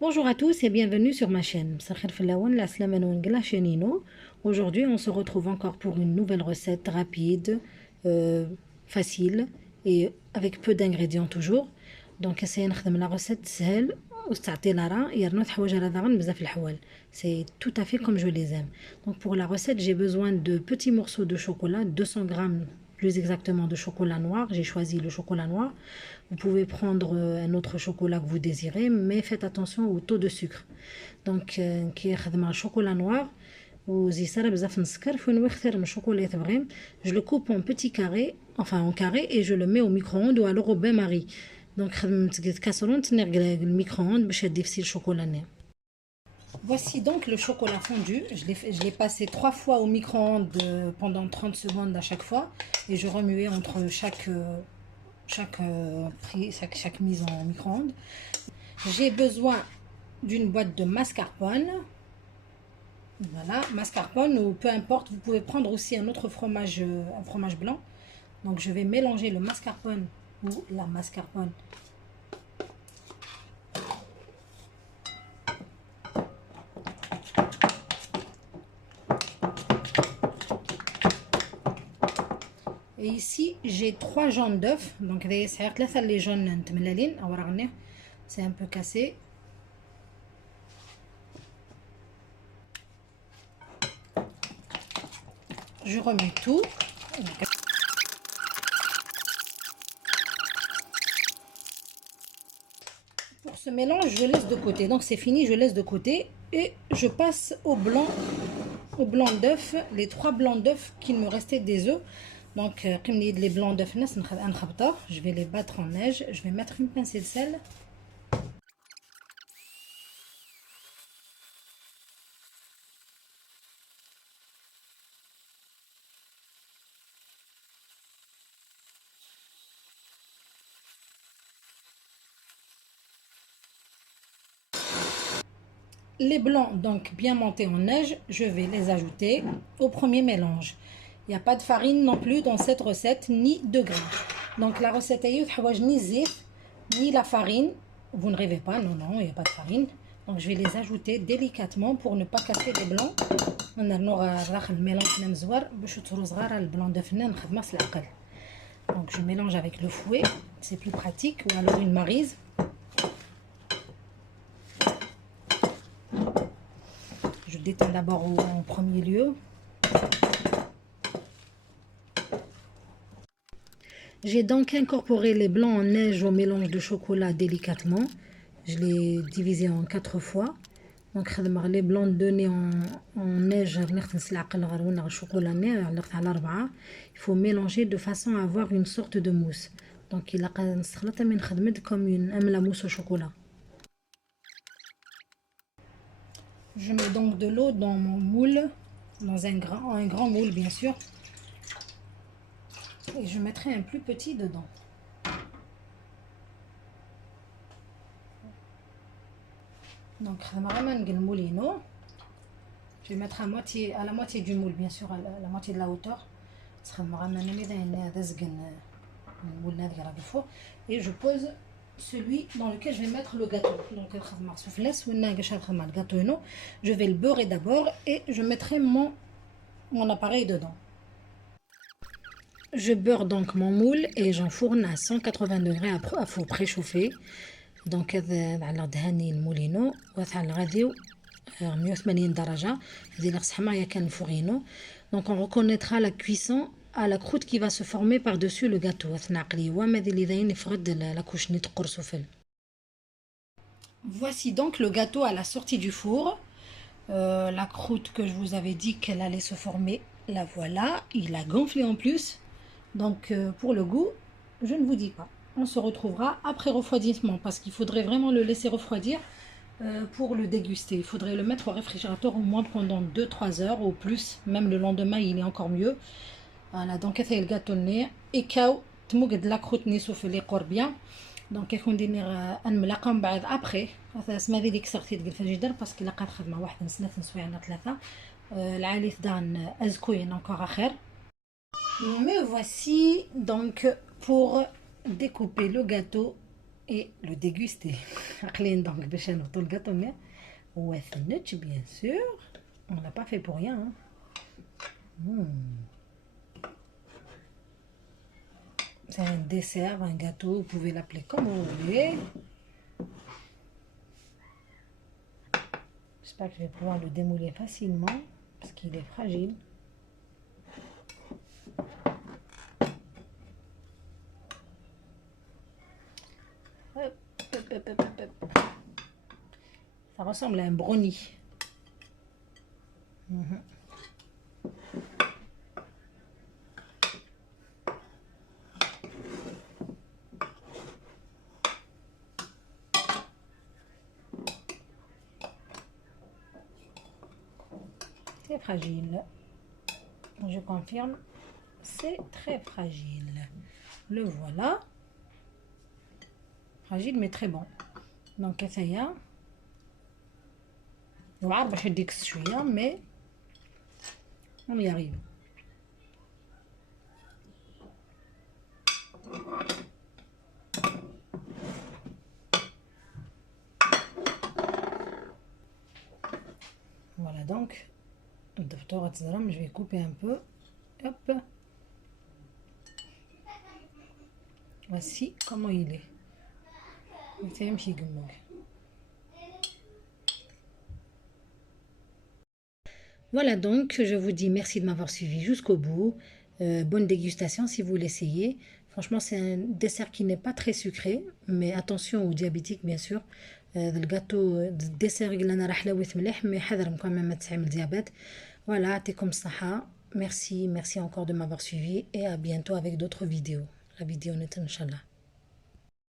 Bonjour à tous et bienvenue sur ma chaîne. Aujourd'hui, on se retrouve encore pour une nouvelle recette rapide, facile et avec peu d'ingrédients toujours. Donc, la recette سهل وتعطي لا يرنو تحويج على ضغن بزاف الحوال. C'est tout à fait comme je les aime. Donc, pour la recette, j'ai besoin de petits morceaux de chocolat, 200 grammes plus exactement de chocolat noir. J'ai choisi le chocolat noir. Vous pouvez prendre un autre chocolat que vous désirez, mais faites attention au taux de sucre. Donc, كي يخدم على chocolat noir, وزيسرة بزاف نسكر فين يختار من الشوكولا تبغي. Je le coupe en petits carrés, enfin en carré, et je le mets au micro-ondes ou alors au bain-marie. Donc, خدمت كاسرون تنقل الميكرو-ondes باش يدفسي الشوكولا ناعم. Voici donc le chocolat fondu. Je l'ai passé 3 fois au micro-ondes pendant 30 secondes à chaque fois. Et je remuais entre chaque mise en micro-ondes. J'ai besoin d'une boîte de mascarpone. Voilà, mascarpone ou peu importe. Vous pouvez prendre aussi un autre fromage, un fromage blanc. Donc je vais mélanger le mascarpone ou la mascarpone. Et ici, j'ai 3 jaunes d'œufs. Donc, les jaunes, c'est un peu cassé. Je remets tout. Pour ce mélange, je laisse de côté. Donc, c'est fini, je laisse de côté. Et je passe au blanc d'œuf, les 3 blancs d'œufs qu'il me restait des œufs. Donc, les blancs d'œufs, je vais les battre en neige. Je vais mettre une pincée de sel. Les blancs, donc bien montés en neige, je vais les ajouter au premier mélange. Il n'y a pas de farine non plus dans cette recette, ni de grains. Donc la recette est ni zif, ni la farine. Vous ne rêvez pas, non, non, il n'y a pas de farine. Donc je vais les ajouter délicatement pour ne pas casser les blancs. Donc je mélange avec le fouet, c'est plus pratique, ou alors une maryse. Je déteins d'abord en premier lieu. J'ai donc incorporé les blancs en neige au mélange de chocolat délicatement. Je l'ai divisé en 4 fois. Donc les blancs de nez en neige, il faut mélanger de façon à avoir une sorte de mousse. Donc il a comme une mousse au chocolat. Je mets donc de l'eau dans mon moule, dans un grand moule bien sûr. Et je mettrai un plus petit dedans. Donc, je vais mettre à la moitié du moule, bien sûr, à la moitié de la hauteur. Et je pose celui dans lequel je vais mettre le gâteau. Donc, je vais le beurrer d'abord et je mettrai mon appareil dedans. Je beurre donc mon moule et j'enfourne à 180 degrés à four préchauffé. Donc على دهني المولينو وثال غاديو 180 درجة هذه لغص حماية كان فوغينو. Donc on reconnaîtra la cuisson à la croûte qui va se former par-dessus le gâteau. Voici donc le gâteau à la sortie du four. La croûte que je vous avais dit qu'elle allait se former, la voilà. Il a gonflé en plus. Donc pour le goût, je ne vous dis pas. On se retrouvera après refroidissement parce qu'il faudrait vraiment le laisser refroidir pour le déguster. Il faudrait le mettre au réfrigérateur au moins pendant 2-3 heures ou plus. Même le lendemain, il est encore mieux. Voilà, donc c'est le gâteau et quand تموجد la croûte نيسوف اللي قرب bien. Donc يكون دير نملاقا من بعد après. اسمها هذه اللي كسرتي تقول في الجدار باسكو لقات خدمه واحده من 3 العالي دان ازكوين encore اخر. Me voici donc pour découper le gâteau et le déguster. Donc, le gâteau, bien sûr. On ne l'a pas fait pour rien. Hein. C'est un dessert, un gâteau, vous pouvez l'appeler comme vous voulez. J'espère que je vais pouvoir le démouler facilement parce qu'il est fragile. Hop, hop, hop, hop, hop. Ça ressemble à un brownie. C'est fragile. Je confirme, c'est très fragile. Le voilà. Fragile mais très bon. Donc essayez. Mais on y arrive. Voilà donc, je vais couper un peu. Hop. Voici comment il est. Voilà donc, je vous dis merci de m'avoir suivi jusqu'au bout. Bonne dégustation si vous l'essayez. Franchement, c'est un dessert qui n'est pas très sucré, mais attention aux diabétiques bien sûr. Le gâteau, le dessert, il en a حلاوة مليح, mais حذرهم quand même تعمل diabète. Voilà, يعطيكم الصحة. Merci encore de m'avoir suivi et à bientôt avec d'autres vidéos. La vidéo n'est Inch'Allah.